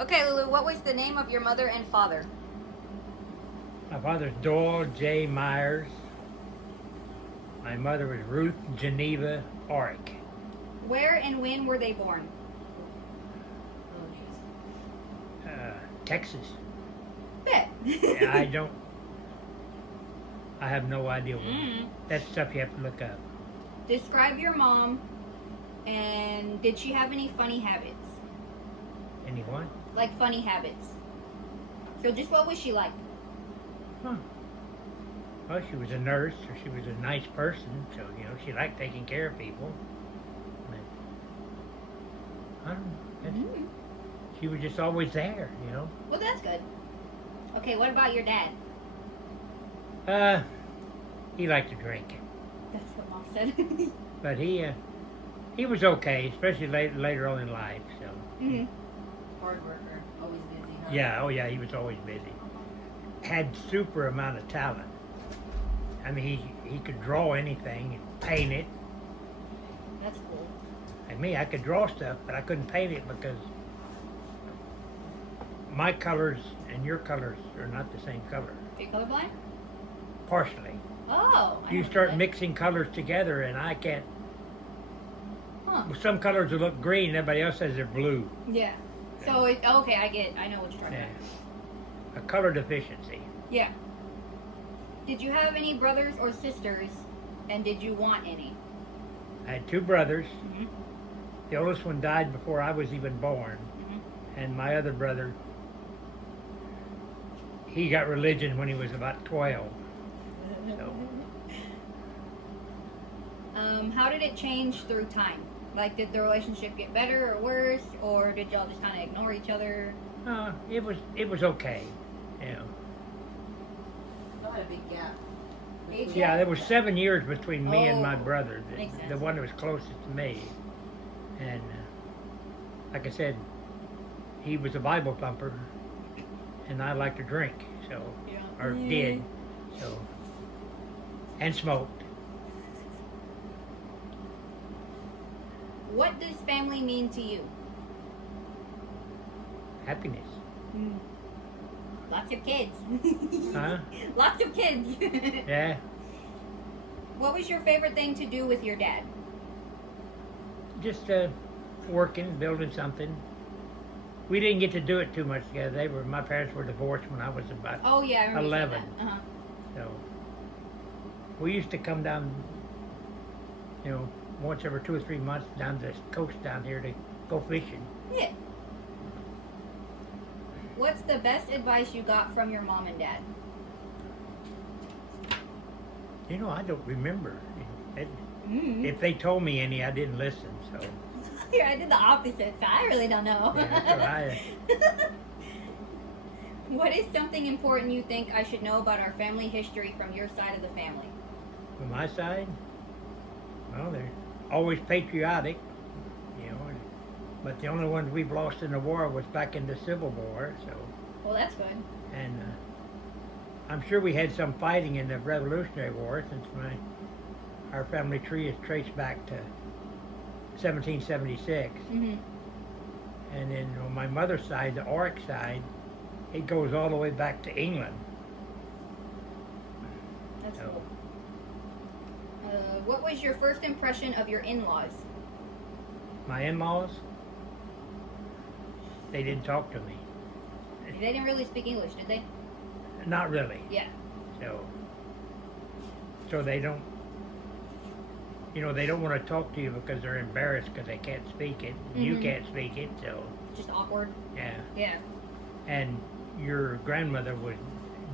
Okay, Lulu, what was the name of your mother and father? My father's Doyle J. Myers. My mother was Ruth Geneva Oric. Where and when were they born? Uh, Texas. Bet. Yeah, I don't. I have no idea. Mm. That's stuff you have to look up. Describe your mom, and did she have any funny habits? Anyone? Like funny habits. So just what was she like? Huh. Well, she was a nurse, so she was a nice person. So she liked taking care of people. But, I don't know. Mm. She was just always there. Well, that's good. Okay, what about your dad? He liked to drink, That's what mom said. but he was okay, especially later on in life. So Mm-hmm. Hard worker, always busy. Huh? yeah, oh yeah, he was always busy. Had super amount of talent. I mean, he could draw anything and paint it. That's cool. Like me, I could draw stuff, but I couldn't paint it because my colors and your colors are not the same color. Are you colorblind? Partially. Oh. I You know start that. mixing colors together, and I can't. Huh. Some colors will look green, everybody else says they're blue. Yeah. So okay, I know what you're talking Yeah. about. A color deficiency. Yeah. Did you have any brothers or sisters, and did you want any? I had two brothers. Mm-hmm. The oldest one died before I was even born, Mm-hmm. and my other brother, he got religion when he was about 12. So How did it change through time? Like, did the relationship get better or worse, or did y'all just kind of ignore each other? it was okay. Y'all had a big gap. Age Yeah, there was 7 years between me and my Oh, brother, makes the sense. one that was closest to me. And like I said, he was a Bible thumper, and I liked to drink, so Yeah. or did, so and smoked. What does family mean to you? Happiness, Lots of kids. huh? Lots of kids. Yeah, What was your favorite thing to do with your dad? just working, building something. We didn't get to do it too much together. My parents were divorced when I was about Oh yeah, I remember you said 11. that. Uh-huh. So we used to come down, once every 2 or 3 months down the coast down here to go fishing. Yeah. What's the best advice you got from your mom and dad? I don't remember. Mm. If they told me any, I didn't listen. So Here, I did the opposite, so I really don't know. yeah, so What is something important you think I should know about our family history from your side of the family? on my side, well, they're always patriotic, but the only ones we've lost in the war was back in the Civil War. So, Well, that's good. and I'm sure we had some fighting in the Revolutionary War, since our family tree is traced back to 1776. Mm-hmm. And then on my mother's side, the Oric side, it goes all the way back to England. That's So, cool. What was your first impression of your in-laws? my in-laws, they didn't talk to me. They didn't really speak English, did they? Not really. Yeah. So they don't, they don't want to talk to you because they're embarrassed because they can't speak it. You Mhm. can't speak it, so Just awkward. yeah. Yeah. And your grandmother was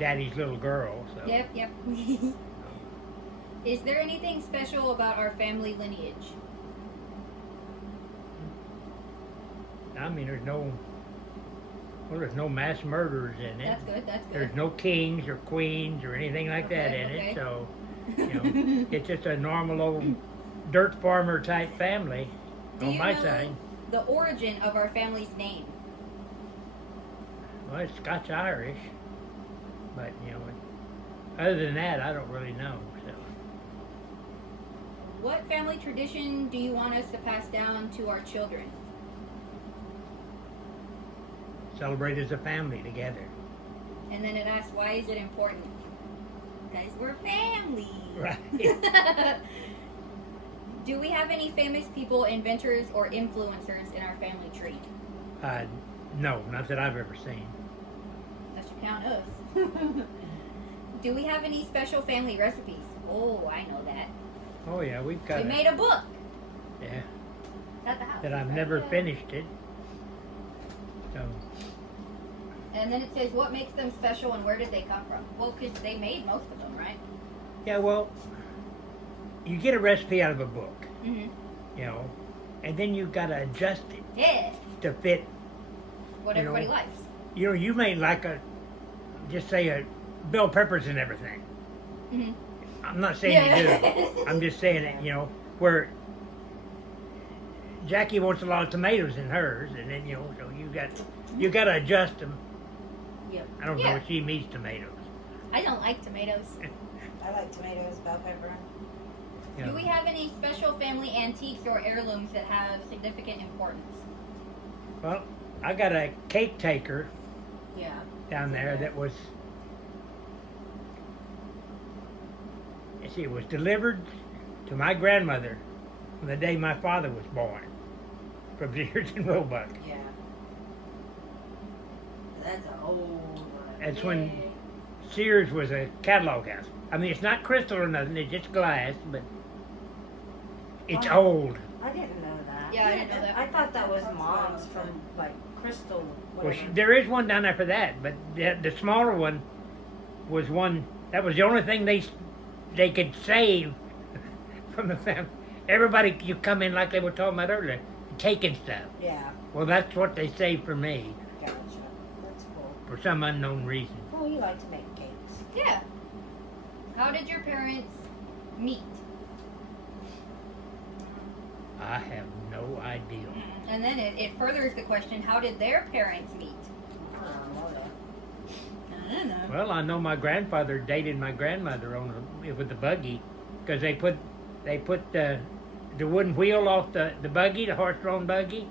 Daddy's little girl, so. Yep. Is there anything special about our family lineage? I mean, there's no mass murders in it. That's good. That's good. There's no kings or queens or anything like that Okay, in okay. it. So, it's just a normal old dirt farmer type family Do on you my know side. the origin of our family's name? Well, it's Scotch Irish, but other than that, I don't really know. So, What family tradition do you want us to pass down to our children? celebrate as a family together. And then it asks, why is it important? Guys, we're family. Right. Do we have any famous people, inventors, or influencers in our family tree? No, not that I've ever seen. That should count us. Do we have any special family recipes? Oh, I know that. Oh yeah, we've got We made a book yeah, at the house. that I've right? never Yeah. finished it. So And then it says, what makes them special and where did they come from? Well, because they made most of them, right? yeah, well, you get a recipe out of a book, Mm-hmm. you know, and then you've got to adjust it Yeah. to fit. What You know, everybody likes. You know, you may like just say a bell peppers and everything. Mm-hmm. I'm not saying you do. I'm just saying it, you know, where Jackie wants a lot of tomatoes in hers, and then, you know, so you got to adjust them. Yep. I don't know Yeah. if she means tomatoes. I don't like tomatoes. I like tomatoes, bell pepper. You Do know. we have any special family antiques or heirlooms that have significant importance? Well, I got a cake taker Yeah. down there that was, you see, it was delivered to my grandmother on the day my father was born from Sears and Roebuck. Yeah. That's an old one. That's when Sears was a catalog house. I mean, it's not crystal or nothing, it's just glass, but it's Oh. old. I didn't know that. Yeah, I didn't know that. I thought that was mom's from like Crystal. Well, Whatever. there is one down there for that, but the smaller one was one, that was the only thing they could save from the family. Everybody, you come in like they were talking about earlier, taking stuff. Yeah, Well, that's what they saved for me gotcha. That's cool. for some unknown reason. Oh, you like to make cakes. Yeah. How did your parents meet? I have no idea. And then it furthers the question, how did their parents meet? I don't know that. I don't know. Well, I know my grandfather dated my grandmother with the buggy, because they put the wooden wheel off the buggy, the horse-drawn buggy.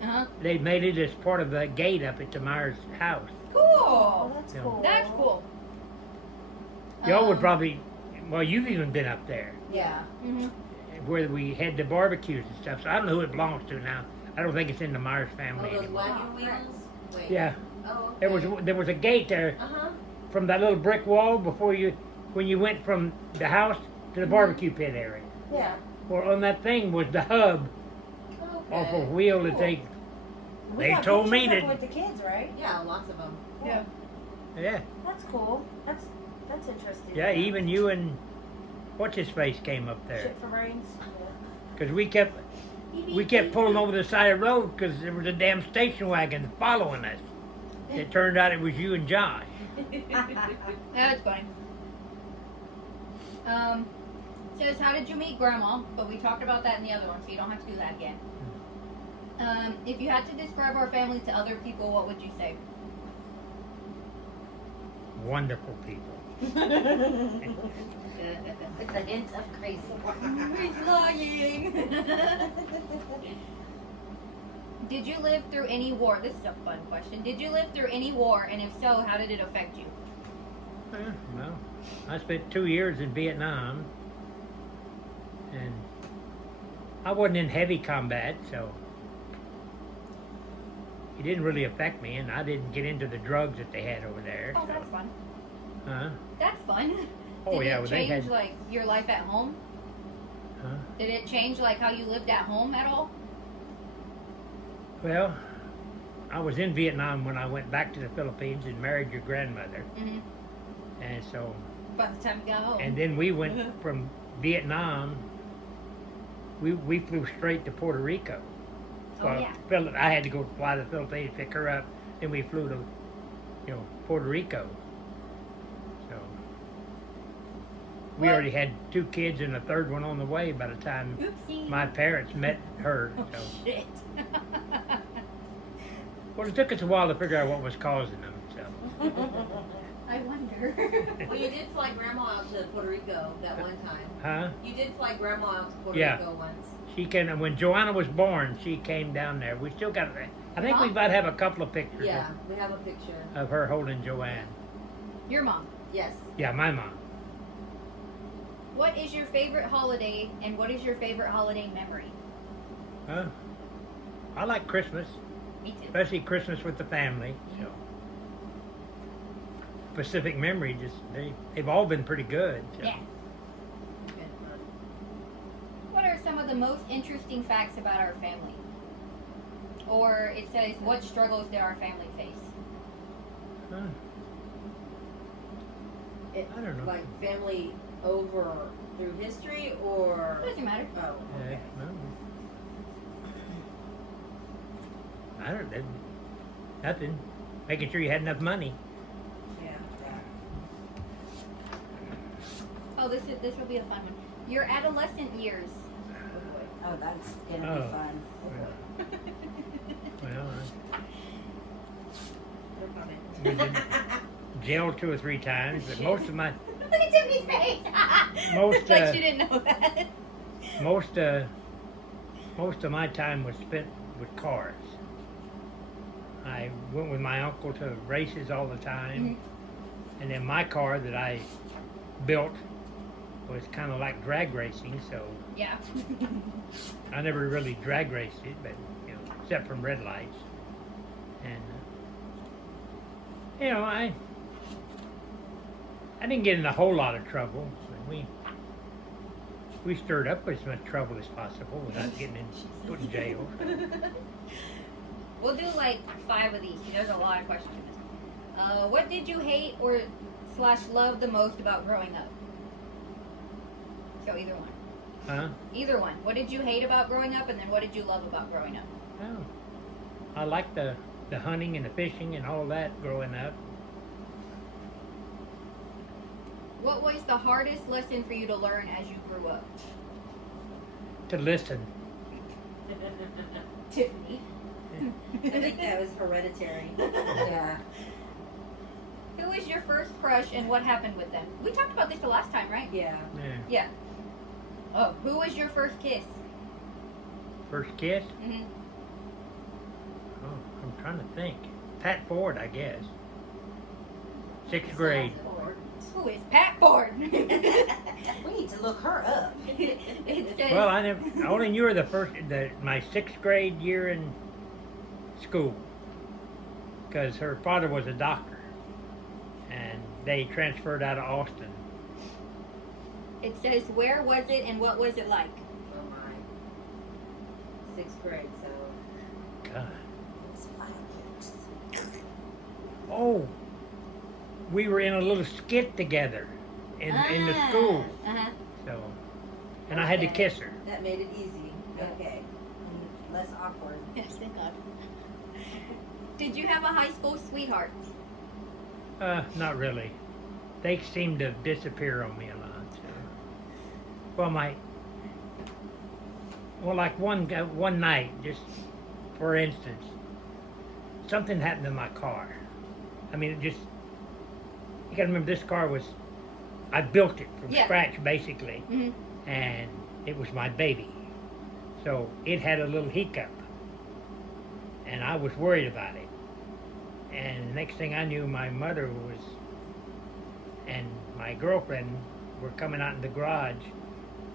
Uh-huh. They made it as part of the gate up at Tamar's house. Oh, Cool. that's Yeah. cool. That's cool. Y'all would Um, probably, well, you've even been up there Yeah. Mhm. where we had the barbecues and stuff. So I don't know who it belongs to now. I don't think it's in the Myers Oh, family those anymore. wagon wheels? Wait. Yeah, Oh, okay. there was a gate there Uh-huh. from that little brick wall when you went from the house to the barbecue pit area. Yeah. Well, on that thing was the hub Okay. off a wheel that Cool. they, We They got told me pictures of that- it with the kids, right? Yeah, lots of them. Yeah. yeah, That's cool. That's interesting. yeah, even you and what's his face came up there. Shit for brains. Because we kept pulling over the side of the road because there was a damn station wagon following us. It turned out it was you and Josh. That's funny. Says, how did you meet Grandma? But we talked about that in the other one, so you don't have to do that again. If you had to describe our family to other people, what would you say? Wonderful people. With a hint of crazy. He's lying. Did you live through any war? This is a fun question. Did you live through any war, and if so, how did it affect you? Well, I spent 2 years in Vietnam, and I wasn't in heavy combat, so it didn't really affect me, and I didn't get into the drugs that they had over there. Oh, so- that's fun. Huh? That's fun. Oh, Did yeah, it well, they change had- like your life at home? Huh? Did it change like how you lived at home at all? Well, I was in Vietnam when I went back to the Philippines and married your grandmother, Mm-hmm. and so, By the time you got home. and then we went from Vietnam. We flew straight to Puerto Rico. Oh, yeah. I had to go fly to the Philippines, pick her up, then we flew to, Puerto Rico. So we What? already had 2 kids and a third one on the way by the time Oopsie. my parents met her. Oh, So, shit. well, it took us a while to figure out what was causing them. So, I wonder. Well, you did fly Grandma out to Puerto Rico that one time. huh? You did fly Grandma out to Puerto Yeah. Rico once. She came, and when Joanna was born, she came down there. We still got I think we Mom? might have a couple of pictures Yeah, we have a picture. of her holding Joanne. Your mom. Yes. Yeah, my mom. What is your favorite holiday, and what is your favorite holiday memory? I like Christmas, Me too. especially Christmas with the family. So, specific memory, just they've all been pretty good. So. Yeah. What are some of the most interesting facts about our family? Or it says, what struggles did our family face? Huh. I don't know. Like family over through history or. Doesn't matter. Oh. Yeah, Okay. well, I don't know. Nothing. Making sure you had enough money. Yeah. Oh, this will be a fun one. Your adolescent years. Oh, that's gonna Oh. be fun. Well, No comment. I was in jail 2 or 3 times, but most of my Look at Tiffany's face. Most, like she didn't know that. most of my time was spent with cars. I went with my uncle to races all the time, and then my car that I built was kind of like drag racing, so Yeah. I never really drag raced it, but except from red lights. And I didn't get in a whole lot of trouble. So we stirred up as much trouble as possible without getting put in jail. We'll do like 5 of these. There's a lot of questions in this. What did you hate or / love the most about growing up? So either one. Huh? Either one. What did you hate about growing up, and then what did you love about growing up? Oh, I liked the hunting and the fishing and all that growing up. What was the hardest lesson for you to learn as you grew up? To listen. Tiffany. I think that was hereditary. Yeah. Who was your first crush and what happened with them? We talked about this the last time, right? Yeah. Yeah. Yeah. Oh, who was your first kiss? First kiss? Mm-hmm. Oh, I'm trying to think. Pat Ford, I guess. 6th grade. Who is Pat Ford? We need to look her up. It says, Well, I only knew her my 6th grade year in school, because her father was a doctor, and they transferred out of Austin. it says, where was it and what was it like? Oh my. 6th grade, so. God. It's 5 years. Oh, we were in a little skit together in the school. Uh-huh. So, and I had to kiss her. That made it easy. Okay. Less awkward. Yes, thank God. Did you have a high school sweetheart? Not really. They seemed to disappear on me a lot. So. Like one night, just for instance, something happened to my car. I mean, you gotta remember, this car I built it from scratch basically, Mm-hmm. and it was my baby. So it had a little hiccup, and I was worried about it. And the next thing I knew, my mother and my girlfriend were coming out in the garage.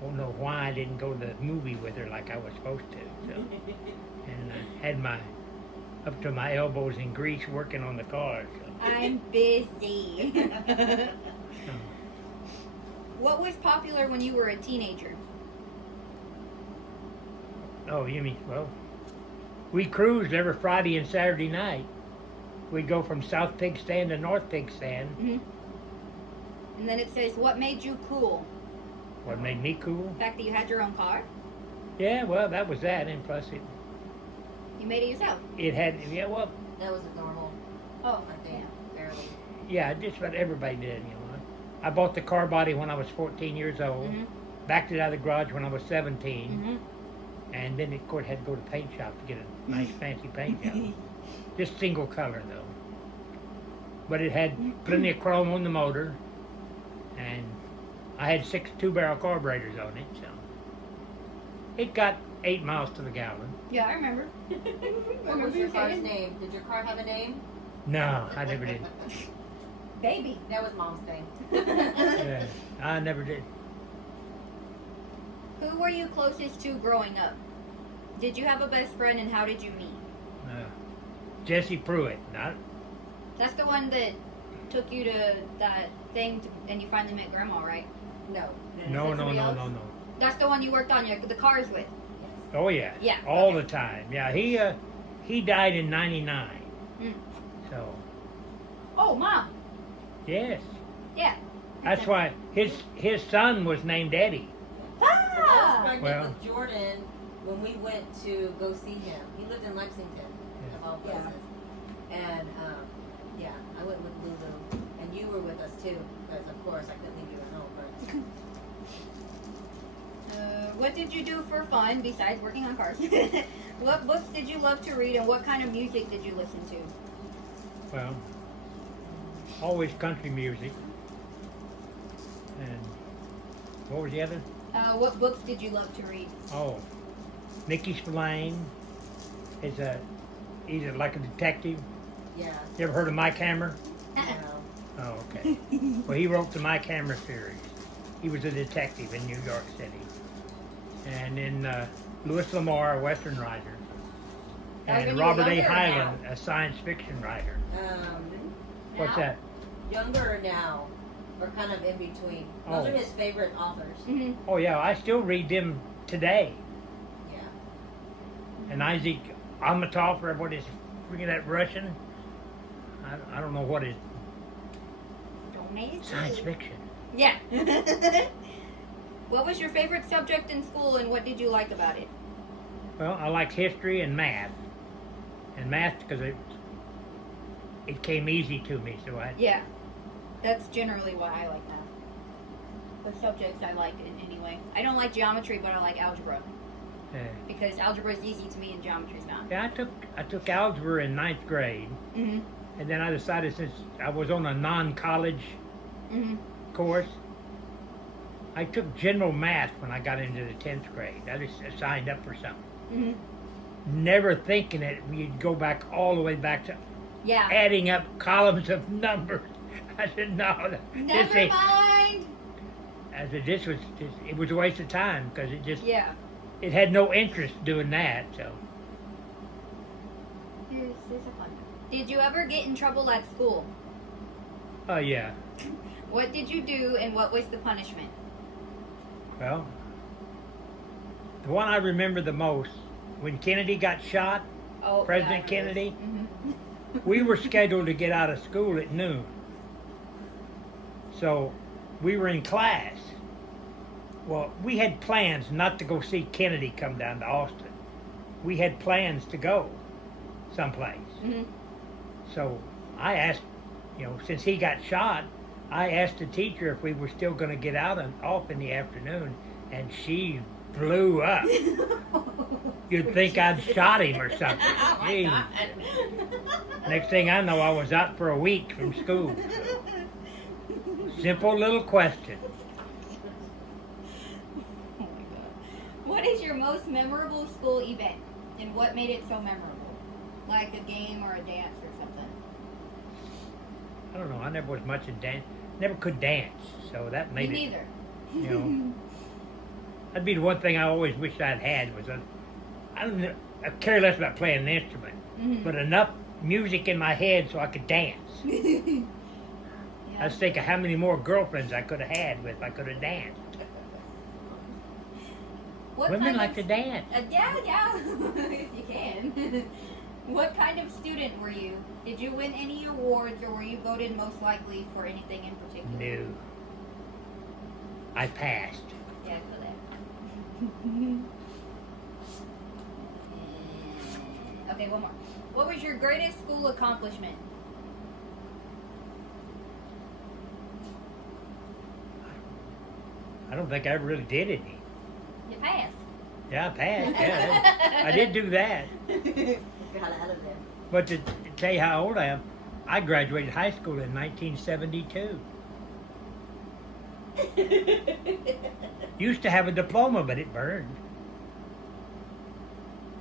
I don't know why I didn't go to the movie with her like I was supposed to. So. And I had up to my elbows in grease working on the car. So. I'm busy. So, What was popular when you were a teenager? oh, you mean, well, we cruised every Friday and Saturday night. We'd go from South Pig Stand to North Pig Stand. Mm-hmm. And then it says, what made you cool? What made me cool? The fact that you had your own car? Yeah, well, that was that. And plus You made it yourself? it had, yeah, well, That was a normal, Oh, I think. Barely. yeah, just about everybody did, I bought the car body when I was 14 years old. Mm-hmm. Backed it out of the garage when I was 17. Mm-hmm. And then, of course, had to go to the paint shop to get a nice fancy paint job. Just single color, though. But it had plenty of chrome on the motor. And I had 6 2-barrel carburetors on it, so. It got 8 miles to the gallon. Yeah, I remember. What was your car's name? Did your car have a name? No, I never did. Baby. That was mom's thing. Yeah, I never did. Who were you closest to growing up? Did you have a best friend and how did you meet? Jesse Pruitt. Not, That's the one that took you to that thing and you finally met Grandma, right? No. no. Somebody That's the one you worked on the cars with. Oh yeah. Yeah, All okay. the time. Yeah, he died in '99. Mm. So Oh, Mom. yes, Yeah. that's why his son was named Eddie. I was Ah! pregnant Well. with Jordan when we went to go see him. He lived in Lexington, of all Yeah. places. And yeah, I went with Lulu, and you were with us too, because of course I couldn't leave you at home. But What did you do for fun besides working on cars? What books did you love to read and what kind of music did you listen to? Well, always country music. And what was the other? What books did you love to read? Oh, Nicky Spillane is he's like a detective. yeah, You ever heard of Mike Hammer? you know, Oh, okay. Well, he wrote the Mike Hammer series. He was a detective in New York City. And then Louis Lamar, a Western writer. That was when And you were Robert A. younger or Hyland, a science fiction writer. What's Now? that? younger or now, or kind of in between. Those Oh. are his favorite authors. Mhm. Oh, yeah, I still read them today. Yeah. And Isaac Amatov, or what is that Russian? I don't know what is Donate? science fiction. Yeah. What was your favorite subject in school and what did you like about it? Well, I like history and math. And math because it came easy to me, so I Yeah. That's generally why I like that. The subjects I like in any way. I don't like geometry, but I like algebra. Because algebra is easy to me and geometry is not. yeah, I took algebra in 9th grade, Mm-hmm. and then I decided since I was on a non-college Mm-hmm. course, I took general math when I got into the 10th grade. I just signed up for something, Mm-hmm. never thinking that we'd go back all the way back to Yeah. adding up columns of numbers. I said no, Never mind. I said it was a waste of time because Yeah. it had no interest doing that. So This is a fun. Did you ever get in trouble at school? oh yeah, What did you do and what was the punishment? well, the one I remember the most when Kennedy got shot. Oh, President Kennedy? Mm-hmm. We were scheduled to get out of school at noon. So we were in class. Well, we had plans not to go see Kennedy come down to Austin. We had plans to go someplace. Mm-hmm. So I asked, since he got shot, I asked the teacher if we were still going to get out and off in the afternoon, and she blew up. You'd think I'd shot him or something. Oh my Gee. God. Next thing I know, I was out for a week from school. Simple little question. Oh my god. What is your most memorable school event and what made it so memorable? Like a game or a dance or something? I don't know. I never was much in dance. Never could dance, so that Me made it. neither. That'd be the one thing I always wished I'd had was I don't know. I care less about playing an instrument, Mhm. but enough music in my head so I could dance. I Yeah. was thinking how many more girlfriends I could have had if I could have danced. What Women kind like of, to dance. yeah, if you can. What kind of student were you? Did you win any awards or were you voted most likely for anything in particular? No. I passed. Yeah, I feel that. Okay, one more. What was your greatest school accomplishment? I don't think I ever really did any. You passed. Yeah, I passed. Yeah, I did do that. Got out of there. But to tell you how old I am, I graduated high school in 1972. Used to have a diploma, but it burned.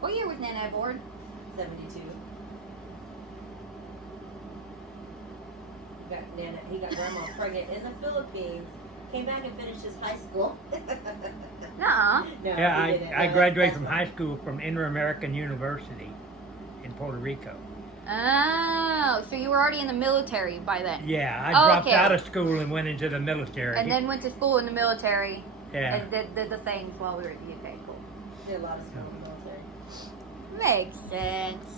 What year was Nana born? 72. He got grandma pregnant in the Philippines. Came back and finished his high school. Nuh-uh. No, Yeah, he didn't. I No, graduated that's from high school from Inter-American University in Puerto Rico. Oh, so you were already in the military by then. Yeah, I Oh, dropped okay. out of school and went into the military. And then went to school in the military yeah. and did the things while we were in the UK. Cool. Did a lot of school in the military. Makes sense.